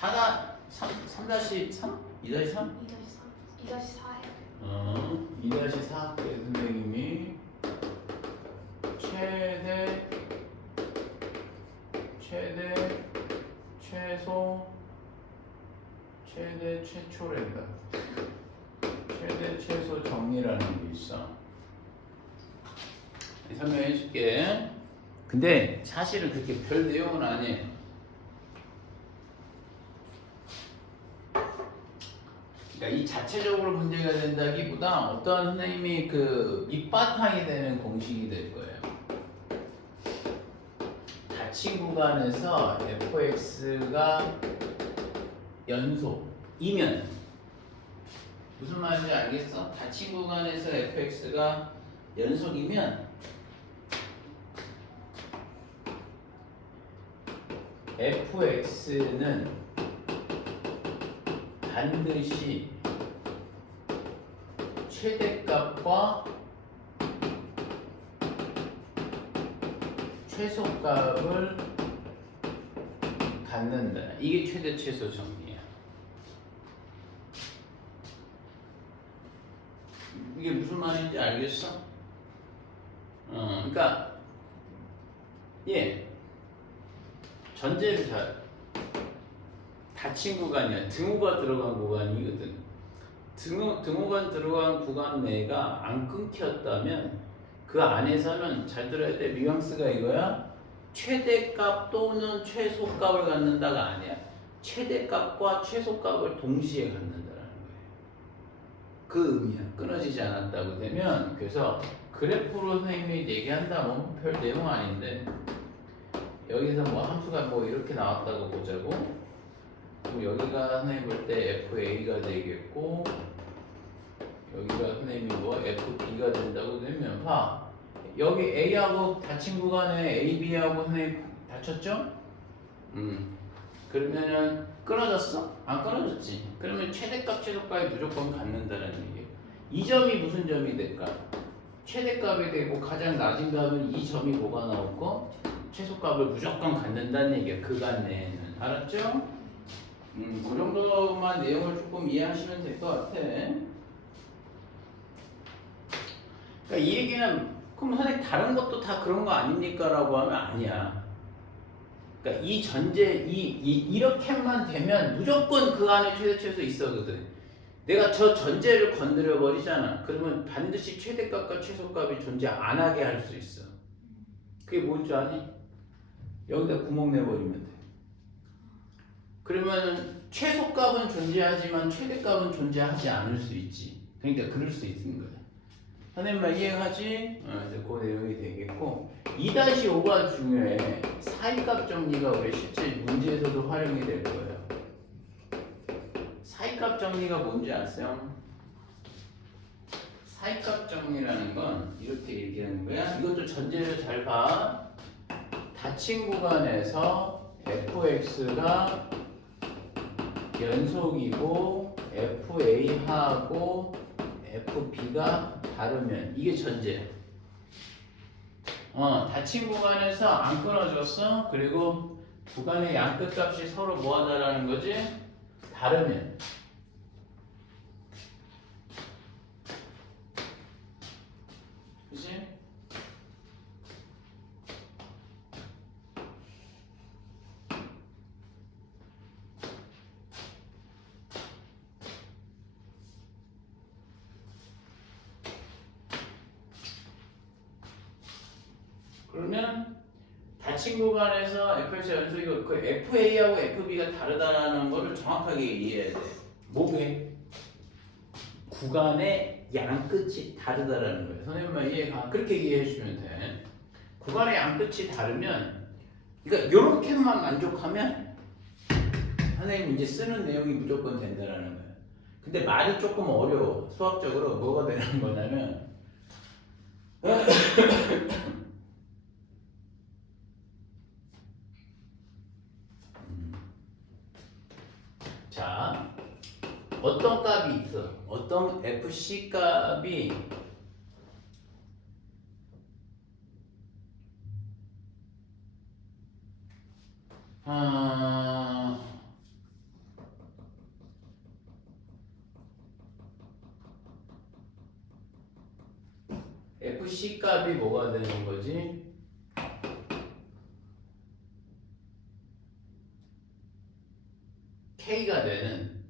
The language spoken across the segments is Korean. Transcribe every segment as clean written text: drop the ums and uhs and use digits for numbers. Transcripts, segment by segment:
3-3? 2-3? 2-4예요. 2-4 때 선생님이 최대, 최소, 최대, 최초랜다. 최대, 최소 정리라는 게 있어. 설명해 줄게. 근데 사실은 그렇게 별 내용은 아니에요. 그러니까 이 자체적으로 문제가 된다기보다 어떤 선생님이 그 밑바탕이 되는 공식이 될 거예요. 닫힌 구간에서 fx가 연속이면 무슨 말인지 알겠어? 닫힌 구간에서 fx가 연속이면 fx는 반드시 최대값과 최소값을 갖는다. 이게 최대 최소 정리야. 이게 무슨 말인지 알겠어? 그러니까 전제를 닫힌 구간이야. 등호가 들어간 구간이거든. 등호가 들어간 구간 내가 안 끊겼다면 그 안에서는 잘 들어야 돼. 뉘앙스가 이거야. 최대값 또는 최소값을 갖는다가 아니야. 최대값과 최소값을 동시에 갖는다라는 거예요. 그 의미야. 끊어지지 않았다고 되면. 그래서 그래프로 선생님이 얘기한다 뭐 별 내용 아닌데 여기서 뭐 함수가 뭐 이렇게 나왔다고 보자고. 그럼 여기가 선생님 볼 때 FA가 되겠고 여기가 선생님이 뭐 FB가 된다고 되면 봐. 여기 A하고 닫힌 구간에 AB하고 선생님 닫혔죠? 그러면은 끊어졌어? 안 끊어졌지. 그러면 최대값 최소값이 무조건 갖는다는 얘기예요. 이 점이 무슨 점이 될까? 최대값이 되고 가장 낮은 값은 이 점이 뭐가 나올 거? 최소값을 무조건 갖는다는 얘기야. 그간 내에는. 알았죠? 그 정도만 내용을 조금 이해하시면 될 것 같아. 그러니까 이 얘기는 그럼 선생님 다른 것도 다 그런 거 아닙니까? 라고 하면 아니야. 그러니까 이 전제, 이렇게만 되면 무조건 그 안에 최대 최소 있어거든. 내가 저 전제를 건드려 버리잖아. 그러면 반드시 최대값과 최소값이 존재 안 하게 할 수 있어. 그게 뭔지 아니? 여기다 구멍 내버리면 돼. 그러면 최소값은 존재하지만 최대값은 존재하지 않을 수 있지. 그러니까 그럴 수 있는 거야. 선생님만 이해하지? 이제 그 내용이 되겠고 2-5가 중요해. 사이값 정리가 우리 실제 문제에서도 활용이 될 거예요. 사이값 정리가 뭔지 아세요? 사이값 정리라는 건 이렇게 얘기하는 거야. 이것도 전제를 잘 봐. 닫힌 구간에서 fx가 연속이고 FA하고 FB가 다르면 이게 전제야. 닫힌 구간에서 안 끊어졌어. 그리고 구간의 양 끝값이 서로 뭐하다라는 거지? 다르면. 그치? 그러면 닫힌 구간에서 fx 연속이고 그 FA하고 FB가 다르다라는 거를 정확하게 이해해야 돼. 뭐게? 구간의 양 끝이 다르다라는 거예요. 선생님만 이해가 그렇게 이해해 주시면 돼. 구간의 양 끝이 다르면 그러니까 이렇게만 만족하면 선생님 이제 쓰는 내용이 무조건 된다라는 거예요. 근데 말이 조금 어려워. 수학적으로 뭐가 되는 거냐면 자, 어떤 값이 있어. 어떤 FC 값이 FC 값이 뭐가 되는 거지? K가 되는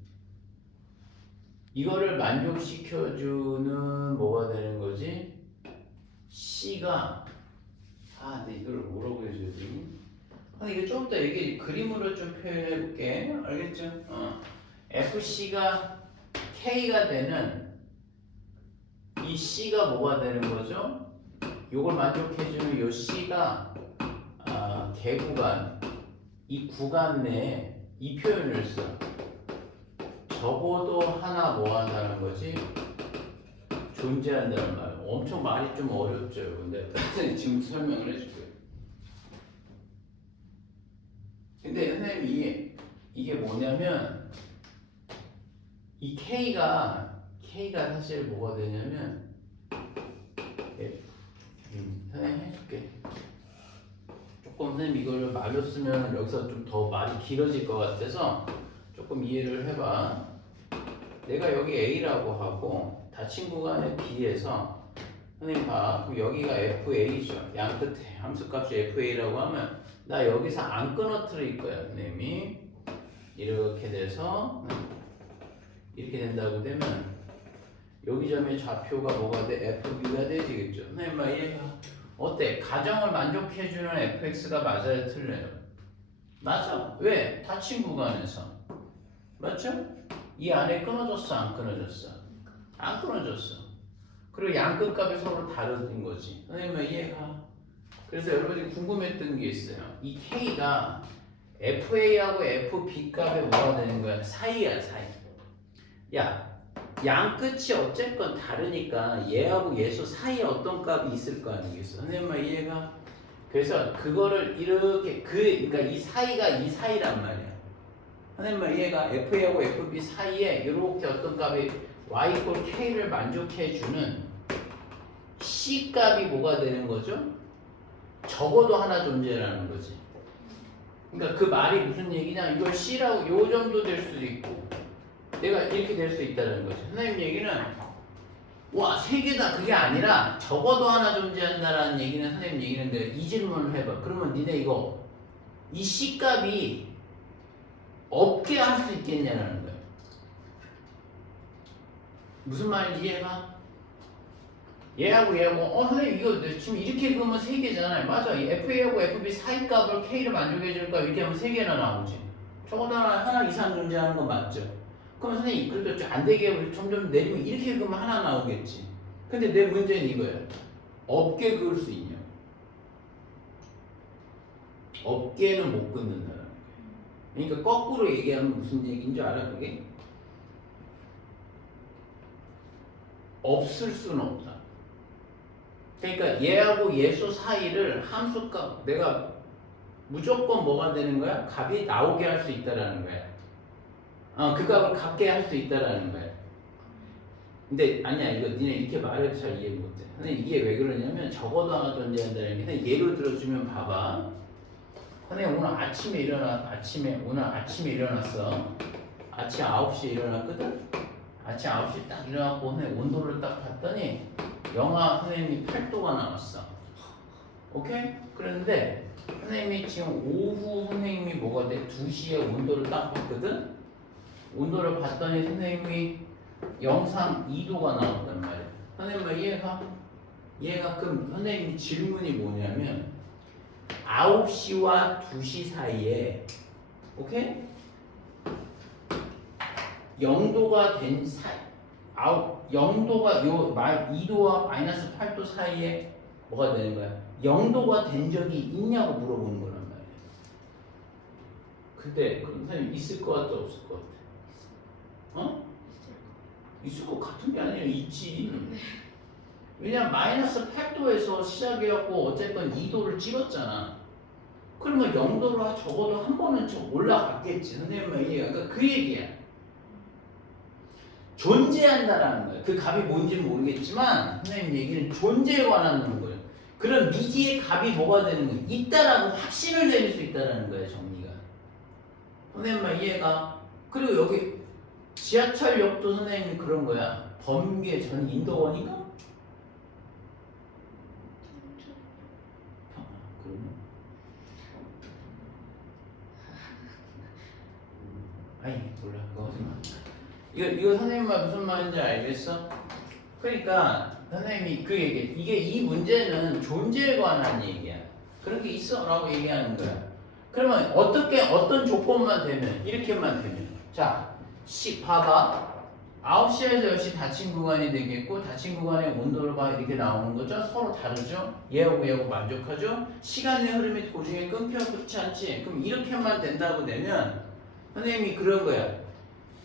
이거를 만족시켜주는 뭐가 되는 거지? C가 근데 이걸 뭐라고 해줘야지? 이거 좀 더 얘기 그림으로 좀 표현해 볼게. 알겠죠? FC가 K가 되는 이 C가 뭐가 되는 거죠? 요걸 만족해주는 요 C가 개구간 이 구간 내에 이 표현을 써. 적어도 하나 뭐 한다는 거지? 존재한다는 말. 엄청 말이 좀 어렵죠. 근데 지금 설명을 해줄게요. 근데 선생님 이게 뭐냐면 이 K가 사실 뭐가 되냐면 선생님 해줄게. 조금 선생님 이걸 말로 쓰면 여기서 좀 더 말이 길어질 것 같아서 조금 이해를 해봐. 내가 여기 A라고 하고 닫힌 구간에 B에서 선생님 봐. 그럼 여기가 FA죠. 양 끝에 함수값이 FA라고 하면 나 여기서 안 끊어뜨릴 거야. 선생님이 이렇게 돼서 이렇게 된다고 되면 여기 점의 좌표가 뭐가 돼? FB가 되지겠죠. 선생님 막 얘가 어때? 가정을 만족해주는 fx가 맞아요? 틀려요? 맞아. 왜? 닫힌 구간에서. 맞죠? 이 안에 끊어졌어? 안 끊어졌어? 안 끊어졌어. 그리고 양 끝값이 서로 다른 거지. 선생님 이해가? 그래서 여러분이 궁금했던 게 있어요. 이 K가 FA하고 FB 값에 뭐가 되는 거야? 사이야, 사이. 야, 양 끝이 어쨌건 다르니까 얘하고 얘수 사이에 어떤 값이 있을 거 아니겠어? 선생님 이해가? 그래서 그거를 이렇게 그러니까 이 사이가 이 사이란 말이야. 선생님 이해가? FA하고 FB 사이에 이렇게 어떤 값이 y = k를 만족해주는 C 값이 뭐가 되는 거죠? 적어도 하나 존재라는 거지. 그러니까 그 말이 무슨 얘기냐? 이걸 C라고 요 정도 될 수도 있고 내가 이렇게 될 수 있다는 거지. 선생님 얘기는 와, 세 개다 그게 아니라 적어도 하나 존재한다라는 얘기는 선생님 얘기는 내가 이 질문을 해봐. 그러면 니네 이거 이 C 값이 없게 할 수 있겠냐라는 거야. 무슨 말인지 이해가? 얘하고 선생님 이거 지금 이렇게 그러면 세 개잖아요. 맞아. 이 FA하고 FB 사이 값을 K를 만족해줄 까 이렇게 하면 세 개나 나오지. 적어도 하나 이상 존재하는 건 맞죠. 그럼 선생님 그래도 안 되게 점점 내리면 이렇게 그러면 하나 나오겠지. 근데 내 문제는 이거야. 없게 그을 수 있냐? 없게는 못 끊는다는 거야. 그러니까 거꾸로 얘기하면 무슨 얘기인 줄 알아 그게? 없을 수는 없다. 그러니까 얘하고 예수 사이를 함수값 내가 무조건 뭐가 되는 거야? 값이 나오게 할 수 있다라는 거야. 그 값을 갖게 할 수 있다라는 거야. 근데 아니야 이거 니네 이렇게 말해도 잘 이해 못해. 근데 이게 왜 그러냐면 적어도 하나 존재한다는 게 예로 들어주면 봐봐. 선생님 오늘 아침에 일어났어. 아침 9시에 일어났거든? 아침 9시에 딱 일어났고 선생님 온도를 딱 봤더니 영하 선생님이 8도가 나왔어. 오케이? 그런데 선생님이 지금 오후 선생님이 뭐가 돼? 2시에 온도를 딱 봤거든? 온도를 봤더니 선생님이 영상 2도가 나왔단 말이야. 선생님 뭐 이해가? 그럼 선생님 질문이 뭐냐면 9시와 2시 사이에 오케이? 0도가 된 사이 0도가 2도와 마이너스 8도 사이에 뭐가 되는 거야? 0도가 된 적이 있냐고 물어보는 거란 말이야. 근데 그럼 선생님 있을 것 같아 없을 것 같아? 있을 것 같은 게 아니라 있지. 왜냐면 마이너스 8도에서 시작해갖고 어쨌건 2도를 찍었잖아. 그러면 0도로 적어도 한 번은 올라갔겠지. 선생님은 그러니까 그 얘기야. 존재한다라는 거예요. 그 값이 뭔지는 모르겠지만 선생님 얘기는 존재에 관한 거예요. 그런 미지의 값이 뭐가 되는 거예요? 있다라고 확신을 내릴 수 있다라는 거예요. 정리가. 선생님만 이해가? 그리고 여기 지하철역도 선생님이 그런 거야. 번개 전 인도원인가? 아니 몰라 그거 하지 마. 이거 선생님 말 무슨 말인지 알겠어? 그러니까 선생님이 그 얘기 이게 이 문제는 존재에 관한 얘기야. 그런 게 있어라고 얘기하는 거야. 그러면 어떤 조건만 되면 이렇게만 되면 자 봐봐 9시에서 10시 닫힌 구간이 되겠고 닫힌 구간의 온도를 봐 이렇게 나오는 거죠. 서로 다르죠. 얘하고 만족하죠. 시간의 흐름이 도중에 끊겨 그렇지 않지. 그럼 이렇게만 된다고 되면 선생님이 그런 거야.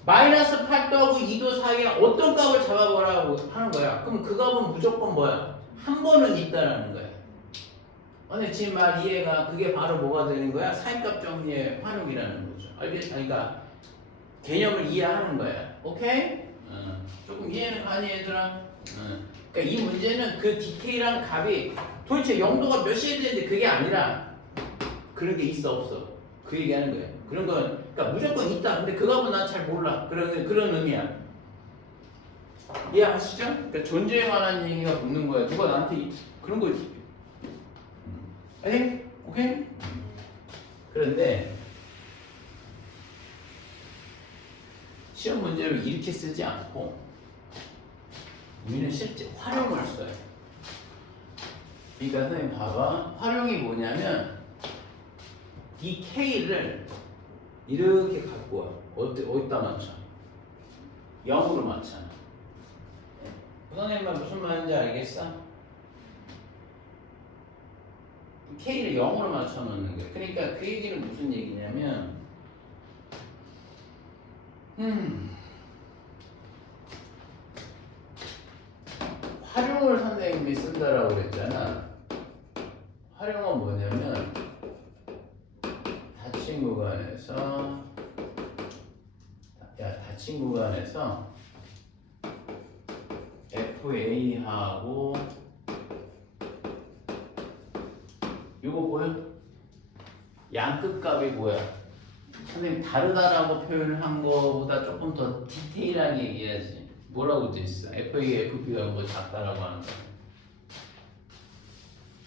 마이너스 8도하고 2도 사이에 어떤 값을 잡아보라고 하는 거야. 그럼 그 값은 무조건 뭐야? 한 번은 있다라는 거야. 근데 지금 말 이해가 그게 바로 뭐가 되는 거야? 사이값 정리의 활용이라는 거죠. 그러니까 개념을 이해하는 거야. 오케이? 조금 이해는 가니 얘들아? 그러니까 이 문제는 그 디테일한 값이 도대체 0도가 몇이어야 되는데 그게 아니라 그런 게 있어 없어. 그 얘기하는 거예요. 그런 건 그러니까 무조건 있다. 근데 그 값은 난 잘 몰라. 그런 의미야. 이해하시죠? 그러니까 존재에 관한 얘기가 묻는 거야. 누가 나한테 그런 거 아니? 오케이? 그런데 시험 문제를 이렇게 쓰지 않고 우리는 실제 활용을 써요. 그러니까 선생님 봐봐. 활용이 뭐냐면 이 K를 이렇게 갖고 와. 어디다 맞춰? 0으로 맞춰. 선생님 무슨 말인지 알겠어? K를 0으로 맞춰 놓는 거예요. 그러니까 그 얘기는 무슨 얘기냐면 활용을 선생님이 쓴다라고 그랬잖아. 활용은 뭐냐면 닫힌 구간에서 FA하고 이거 보여? 양끝값이 뭐야? 선생님 다르다라고 표현한 거보다 조금 더 디테일하게 얘기해야지. 뭐라고 돼 있어? FA, FB가 뭐 작다라고 하는 거.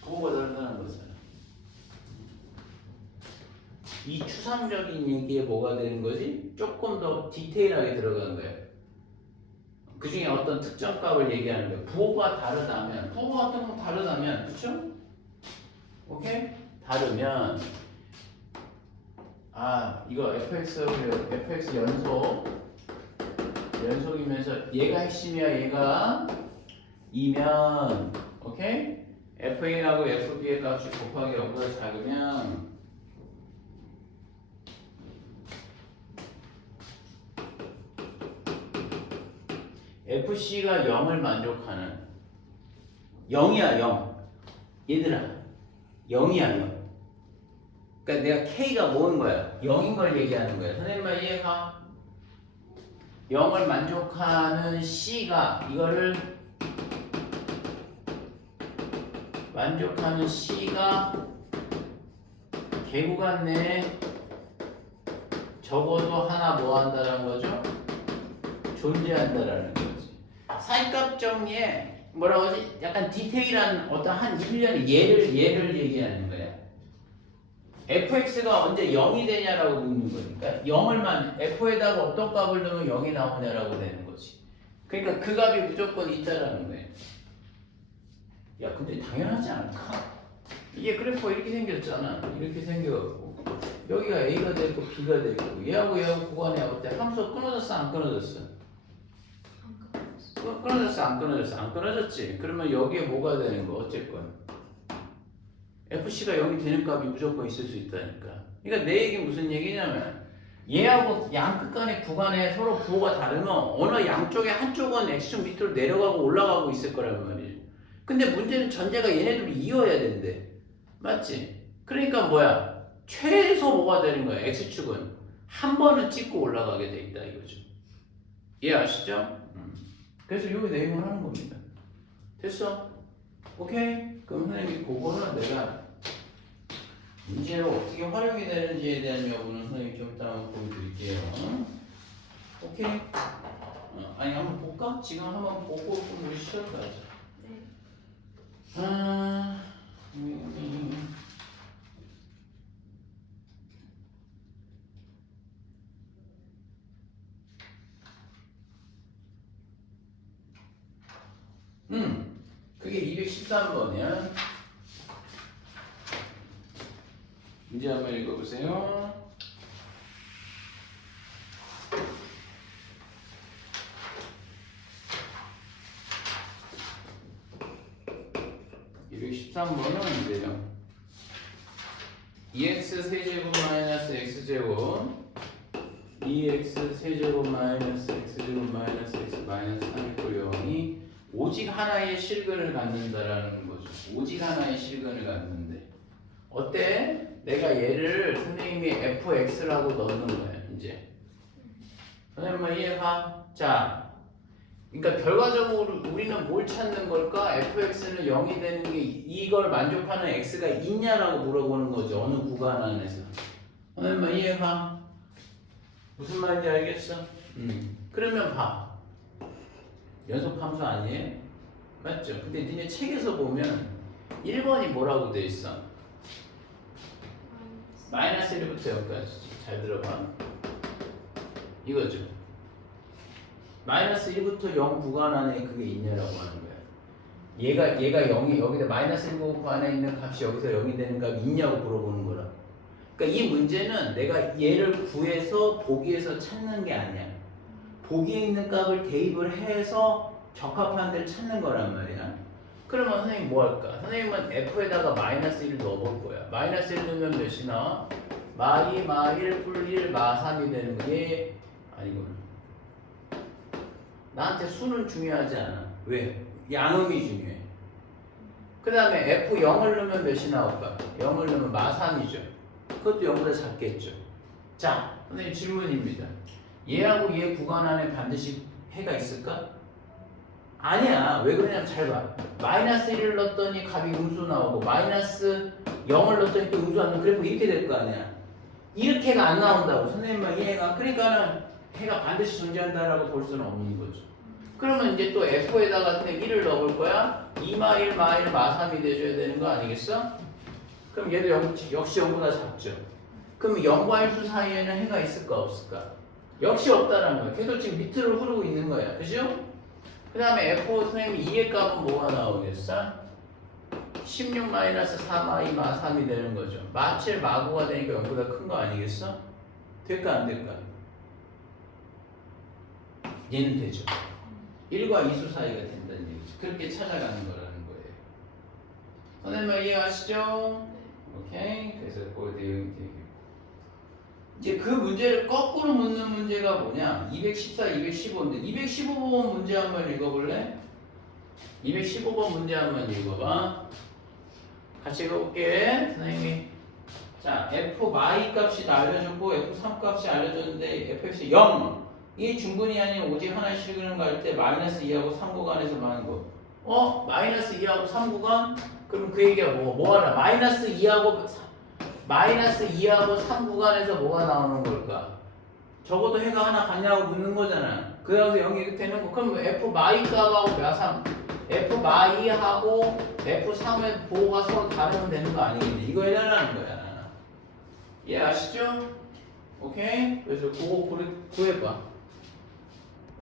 그거가 다르다는 거잖아. 이 추상적인 얘기에 뭐가 되는 거지? 조금 더 디테일하게 들어간 거야. 그 중에 어떤 특정 값을 얘기하는 거야. 부호가 다르다면, 부호 같은 거 다르다면, 그쵸? 오케이? 다르면, 이거 fx 연속이면서 얘가 핵심이야, 얘가 2면, 오케이? FA하고 FB의 값이 곱하기 0보다 작으면 FC가 0을 만족하는 0이야 0 얘들아 0이야 0 그러니까 내가 K가 뭐인 거야 0인 걸 얘기하는 거야 선생님 말 이해가 0을 만족하는 C가 이거를 만족하는 C가 개구간 내에 적어도 하나 뭐 한다는 거죠? 존재한다라는 거지. 사이값 정리에 뭐라고 하지? 약간 디테일한 어떤 한 일련의 예를 얘기하는 거야. fx가 언제 0이 되냐라고 묻는 거니까 0을만 f에다가 어떤 값을 넣으면 0이 나오냐라고 되는 거지. 그러니까 그 값이 무조건 있다라는 거야. 야 근데 당연하지 않을까? 이게 그래프가 이렇게 생겼잖아. 이렇게 생겨갖고 여기가 A가 되고 B가 되고 얘하고 구간에 어때? 함수가 끊어졌어 안 끊어졌어? 끊어졌어 안 끊어졌어? 안 끊어졌지? 그러면 여기에 뭐가 되는 거 어쨌건 FC가 0이 되는 값이 무조건 있을 수 있다니까. 그러니까 내 얘기는 무슨 얘기냐면 얘하고 양끝 간의 구간에 서로 부호가 다르면 어느 양쪽에 한쪽은 X축 밑으로 내려가고 올라가고 있을 거란 말이에요. 근데 문제는 전제가 얘네들이 이어야 된대. 맞지? 그러니까 뭐야? 최소 뭐가 되는 거야? X축은 한 번은 찍고 올라가게 돼 있다 이거죠. 이해하시죠? 그래서 요 내용을 하는 겁니다. 됐어? 오케이? 그럼 선생님이 그거는 내가 문제로 어떻게 활용이 되는지에 대한 여부는 선생님이 좀 이따 보여드릴게요. 오케이? 아니 한번 볼까? 지금 한번 보고 좀 우리 시험 가자. 네. 그게 213번이야. 문제 한번 읽어보세요. (213번은) 이제요. 2x 세제곱 마이너스 x제곱 2x 세제곱 마이너스 x제곱 마이너스 x 마이너스 3있고 0이 오직 하나의 실근을 갖는다라는 거죠. 오직 하나의 실근을 갖는데 어때? 내가 얘를 선생님이 fx라고 넣는 거야 이제. 선생님 이해가? 자, 그러니까 결과적으로 우리는 뭘 찾는 걸까? fx는 0이 되는 게 이걸 만족하는 x가 있냐라고 물어보는 거죠. 어느 구간 안에서. 선생님 이해가? 무슨 말인지 알겠어? 그러면 봐. 연속함수 아니에요? 맞죠? 근데 니네 책에서 보면 1번이 뭐라고 돼 있어? 마이너스 1부터 0까지. 잘 들어봐. 이거죠. 마이너스 1부터 0 구간 안에 그게 있냐라고 하는 거야. 얘가 0이 여기다 마이너스 1 구간 안에 있는 값이 여기서 0이 되는 값이 있냐고 물어보는 거라. 그러니까 이 문제는 내가 얘를 구해서 보기에서 찾는 게 아니야. 보기에 있는 값을 대입을 해서 적합한 데를 찾는 거란 말이야. 그러면 선생님 뭐 할까? 선생님은 f에다가 마이너스 1을 넣어볼 거야. 마이너스 1 넣으면 몇이 나와? 마2, 마1, 뿔1, 마3이 되는 거. 얘 아니구나. 나한테 수는 중요하지 않아. 왜? 양음이 중요해. 그 다음에 f0을 넣으면 몇이 나올까? 0을 넣으면 마3이죠. 그것도 0보다 작겠죠. 자, 선생님 질문입니다. 얘하고 얘 구간 안에 반드시 해가 있을까? 아니야. 왜 그러냐면 잘 봐. 마이너스 1을 넣었더니 값이 음수 나오고 마이너스 0을 넣었더니 또 음수 안 나오고 그래프 이렇게 될 거 아니야. 이렇게가 안 나온다고. 선생님만 이해가. 그러니까는 해가 반드시 존재한다라고 볼 수는 없는 거죠. 그러면 이제 또 F에다가 1을 넣어볼 거야. 2마1 마1 마3이 돼줘야 되는 거 아니겠어? 그럼 얘도 역시 0보다 작죠. 그럼 0과 1수 사이에는 해가 있을까 없을까? 역시 없다라는 거야. 계속 지금 밑으로 흐르고 있는 거야. 그죠? 그 다음에 F 선생님 2의 값은 뭐가 나오겠어? 16 마이너스 4마2 마3이 되는 거죠. 마7 마9가 되니까 0보다 큰 거 아니겠어? 될까 안 될까? 얘는 되죠. 1과 2수 사이가 된다는 얘기죠. 그렇게 찾아가는 거라는 거예요. 선생님 이해하시죠? 오케이. 그래서 그거 내용이 되겠고. 이제 그 문제를 거꾸로 묻는 문제가 뭐냐? 214, 215인데 215번 문제 한번 읽어볼래? 215번 문제 한번 읽어봐. 같이 읽어볼게. 선생님이. 자, f 마이 값이 알려줬고 f3 값이 알려줬는데 fx이 0. 이 중근이 아닌 오직 하나의 실근을 갈 때 마이너스 2하고 3 구간에서 많은 거. 마이너스 2하고 3 구간? 그럼 그 얘기가 뭐 하나? 마이너스 2하고 3 구간에서 뭐가 나오는 걸까? 적어도 해가 하나 같냐고 묻는 거잖아. 그래서 0이 되는 거. 그럼 f 마이 값하고 몇3 f 마이하고 f3의 보호가 서로 다르면 되는 거 아니겠니? 이거 해달라는 거야. 이해하시죠? 오케이? 그래서 그거 구해봐.